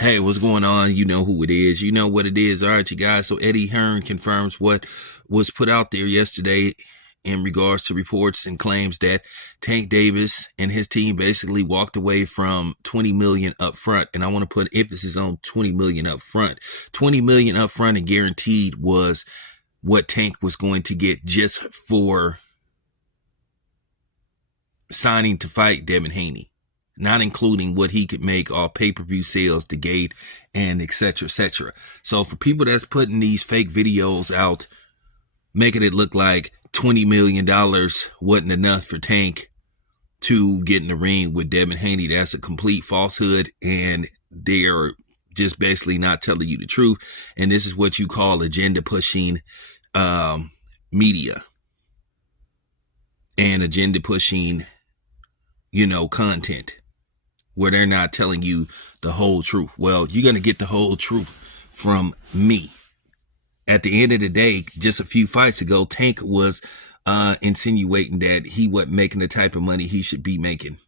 Hey, what's going on? You know who it is. You know what it is. All right, you guys. So Eddie Hearn confirms what was put out there yesterday in regards to reports and claims that Tank Davis and his team basically walked away from 20 million up front. And I want to put emphasis on 20 million up front. 20 million up front and guaranteed was what Tank was going to get just for signing to fight Devin Haney, not including what he could make off pay-per-view sales, the gate, and etc., etc. So for people that's putting these fake videos out, making it look like $20 million wasn't enough for Tank to get in the ring with Devin Haney, that's a complete falsehood, and they're just basically not telling you the truth. And this is what you call agenda-pushing media and agenda-pushing, content, where they're not telling you the whole truth. Well, you're going to get the whole truth from me. At the end of the day, just a few fights ago, Tank was insinuating that he wasn't making the type of money he should be making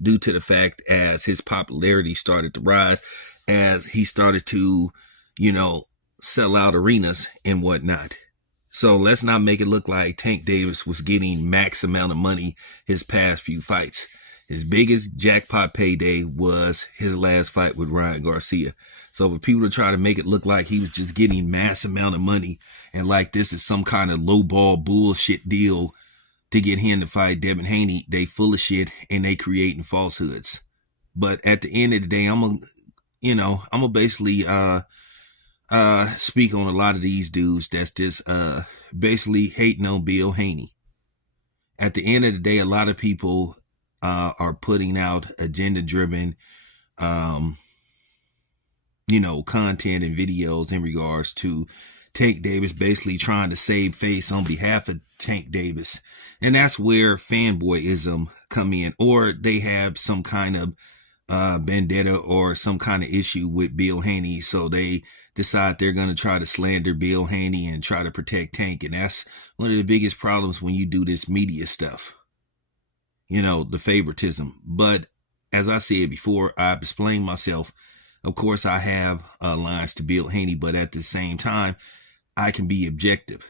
due to the fact as his popularity started to rise, as he started to, sell out arenas and whatnot. So let's not make it look like Tank Davis was getting max amount of money his past few fights. His biggest jackpot payday was his last fight with Ryan Garcia. So for people to try to make it look like he was just getting mass amount of money and like this is some kind of lowball bullshit deal to get him to fight Devin Haney, they full of shit and they creating falsehoods. But at the end of the day, I'm gonna basically speak on a lot of these dudes that's just basically hating on Bill Haney. At the end of the day, a lot of people are putting out agenda-driven, content and videos in regards to Tank Davis, basically trying to save face on behalf of Tank Davis. And that's where fanboyism come in, or they have some kind of vendetta or some kind of issue with Bill Haney, so they decide they're going to try to slander Bill Haney and try to protect Tank. And that's one of the biggest problems when you do this media stuff, the favoritism. But as I said before, I've explained myself. Of course, I have lines to Bill Haney, but at the same time, I can be objective.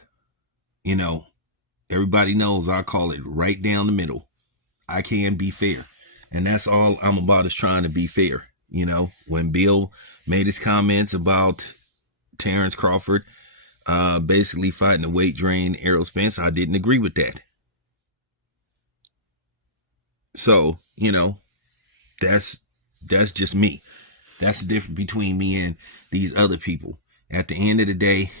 Everybody knows I call it right down the middle. I can be fair. And that's all I'm about, is trying to be fair. When Bill made his comments about Terrence Crawford basically fighting the weight drain Errol Spence, I didn't agree with that. So, that's just me. That's the difference between me and these other people. At the end of the day,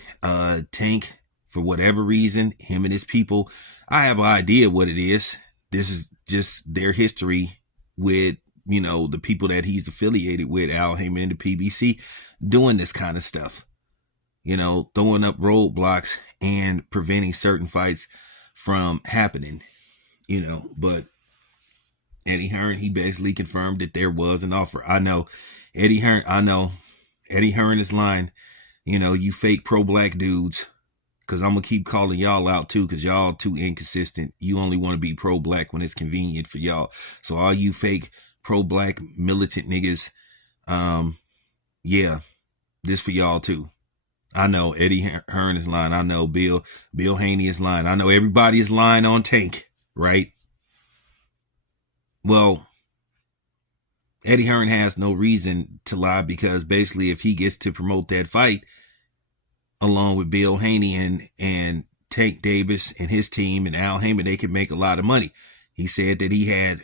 Tank, for whatever reason, him and his people, I have an idea what it is. This is just their history with, the people that he's affiliated with, Al Heyman and the PBC, doing this kind of stuff. Throwing up roadblocks and preventing certain fights from happening, but Eddie Hearn, he basically confirmed that there was an offer. I know Eddie Hearn is lying. You fake pro-black dudes, because I'm going to keep calling y'all out too, because y'all too inconsistent. You only want to be pro-black when it's convenient for y'all. So all you fake pro-black militant niggas, this for y'all too. I know Eddie Hearn is lying. I know Bill Haney is lying. I know everybody is lying on Tank, right? Well, Eddie Hearn has no reason to lie, because basically if he gets to promote that fight along with Bill Haney and Tank Davis and his team and Al Heyman, they can make a lot of money. He said that he had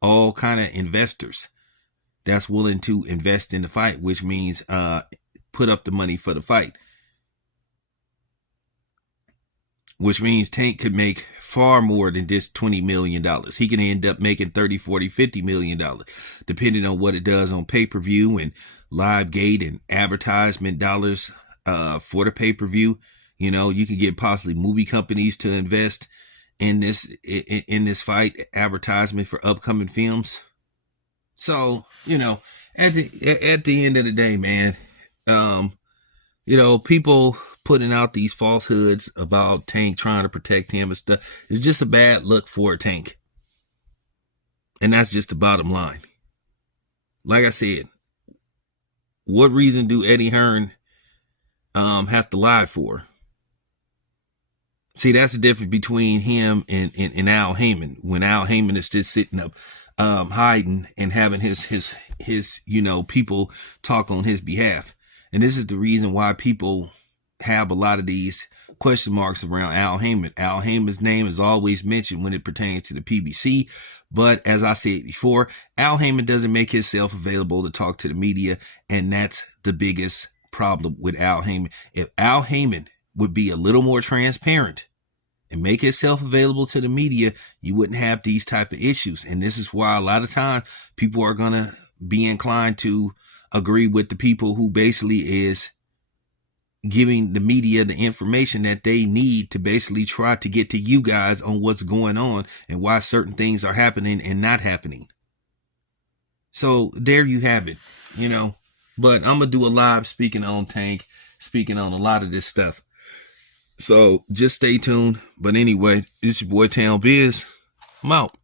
all kind of investors that's willing to invest in the fight, which means put up the money for the fight. Which means Tank could make far more than just $20 million. He can end up making $30, $40, $50 million, depending on what it does on pay-per-view and live gate and advertisement dollars for the pay-per-view. You can get possibly movie companies to invest in this fight, advertisement for upcoming films. So, at the end of the day, man, people putting out these falsehoods about Tank trying to protect him and stuff is just a bad look for Tank. And that's just the bottom line. Like I said, What reason do Eddie Hearn have to lie for? See, that's the difference between him and Al Heyman. When Al Heyman is just sitting up, hiding and having his people talk on his behalf. And this is the reason why people have a lot of these question marks around Al Heyman. Al Heyman's name is always mentioned when it pertains to the PBC. But as I said before, Al Heyman doesn't make himself available to talk to the media. And that's the biggest problem with Al Heyman. If Al Heyman would be a little more transparent and make himself available to the media, you wouldn't have these type of issues. And this is why a lot of times people are going to be inclined to agree with the people who basically is giving the media the information that they need to basically try to get to you guys on what's going on and why certain things are happening and not happening. So there you have it, But I'm going to do a live speaking on Tank, speaking on a lot of this stuff. So just stay tuned. But anyway, it's your boy Town Biz. I'm out.